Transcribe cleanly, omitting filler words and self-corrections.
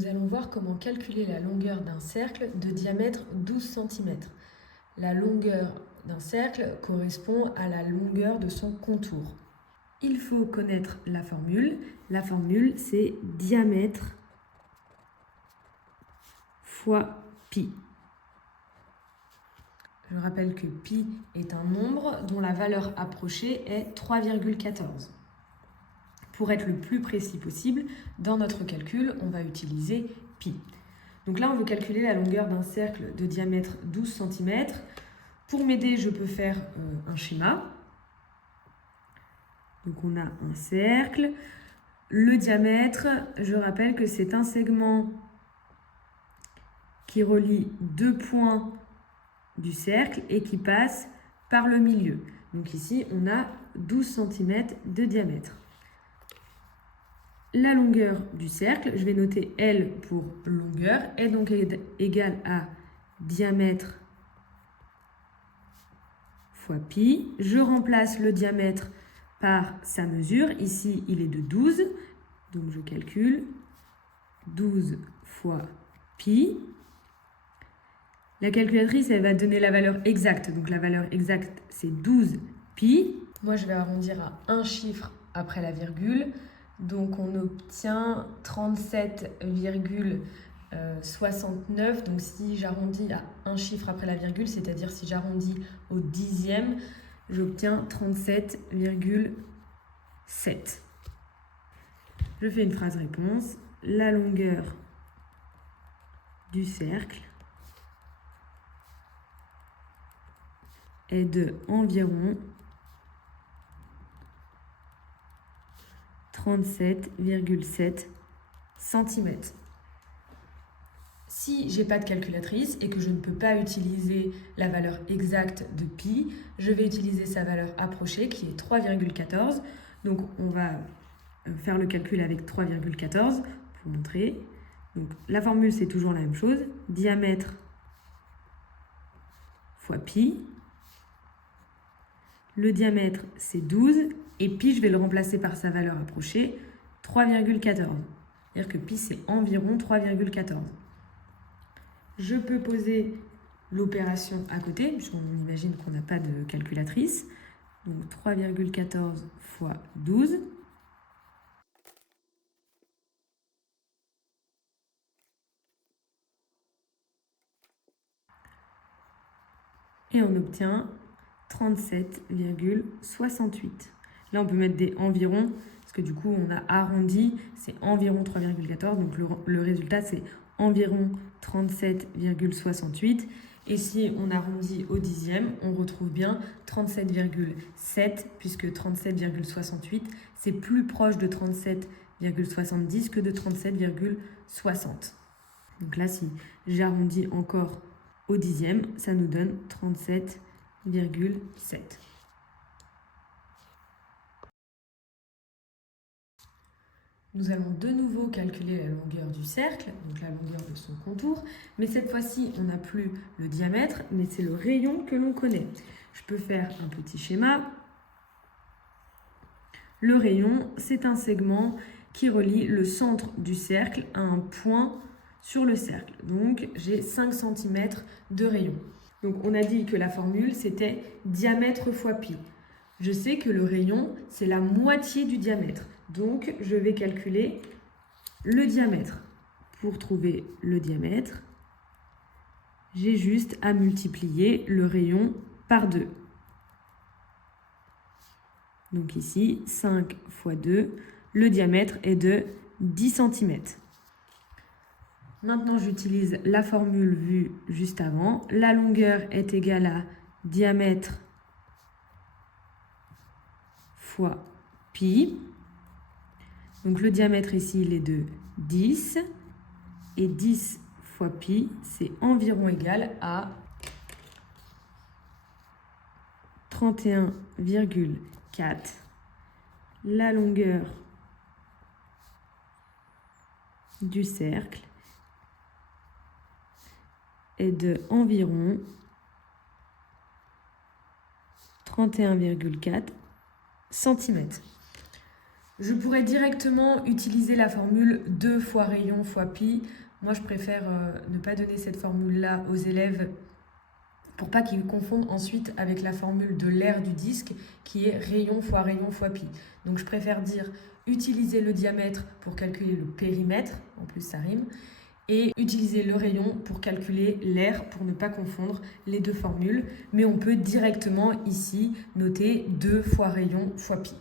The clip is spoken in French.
Nous allons voir comment calculer la longueur d'un cercle de diamètre 12 cm. La longueur d'un cercle correspond à la longueur de son contour. Il faut connaître la formule. La formule, c'est diamètre fois pi. Je rappelle que pi est un nombre dont la valeur approchée est 3,14. Pour être le plus précis possible, dans notre calcul, on va utiliser pi. Donc là, on veut calculer la longueur d'un cercle de diamètre 12 cm. Pour m'aider, je peux faire un schéma. Donc on a un cercle. Le diamètre, je rappelle que c'est un segment qui relie deux points du cercle et qui passe par le milieu. Donc ici, on a 12 cm de diamètre. La longueur du cercle, je vais noter L pour longueur, est donc égale à diamètre fois pi. Je remplace le diamètre par sa mesure. Ici, il est de 12. Donc, je calcule 12 fois pi. La calculatrice, elle va donner la valeur exacte. Donc, la valeur exacte, c'est 12 pi. Moi, je vais arrondir à un chiffre après la virgule. Donc, on obtient 37,69. Donc, si j'arrondis à un chiffre après la virgule, c'est-à-dire si j'arrondis au dixième, j'obtiens 37,7. Je fais une phrase réponse. La longueur du cercle est de environ 37,7 cm. Si je n'ai pas de calculatrice et que je ne peux pas utiliser la valeur exacte de pi, je vais utiliser sa valeur approchée qui est 3,14. Donc on va faire le calcul avec 3,14 pour montrer. Donc la formule, c'est toujours la même chose. Diamètre fois pi. Le diamètre, c'est 12. Et pi, je vais le remplacer par sa valeur approchée, 3,14. C'est-à-dire que pi, c'est environ 3,14. Je peux poser l'opération à côté, puisqu'on imagine qu'on n'a pas de calculatrice. Donc 3,14 fois 12. Et on obtient 37,68. Là, on peut mettre des environs, parce que du coup, on a arrondi, c'est environ 3,14. Donc le résultat, c'est environ 37,68. Et si on arrondit au dixième, on retrouve bien 37,7, puisque 37,68, c'est plus proche de 37,70 que de 37,60. Donc là, si j'arrondis encore au dixième, ça nous donne 37,7. Nous allons de nouveau calculer la longueur du cercle, donc la longueur de son contour, mais cette fois-ci, on n'a plus le diamètre, mais c'est le rayon que l'on connaît. Je peux faire un petit schéma. Le rayon, c'est un segment qui relie le centre du cercle à un point sur le cercle. Donc, j'ai 5 cm de rayon. Donc, on a dit que la formule, c'était diamètre fois pi. Je sais que le rayon, c'est la moitié du diamètre. Donc, je vais calculer le diamètre. Pour trouver le diamètre, j'ai juste à multiplier le rayon par 2. Donc ici, 5 fois 2, le diamètre est de 10 cm. Maintenant, j'utilise la formule vue juste avant. La longueur est égale à diamètre fois pi. Donc le diamètre ici, il est de 10. Et 10 fois pi, c'est environ égal à 31,4. La longueur du cercle est de environ 31,4 cm. Je pourrais directement utiliser la formule 2 fois rayon fois pi. Moi, je préfère ne pas donner cette formule-là aux élèves pour pas qu'ils confondent ensuite avec la formule de l'aire du disque qui est rayon fois pi. Donc je préfère dire utiliser le diamètre pour calculer le périmètre, en plus ça rime, et utiliser le rayon pour calculer l'aire pour ne pas confondre les deux formules. Mais on peut directement ici noter 2 fois rayon fois pi.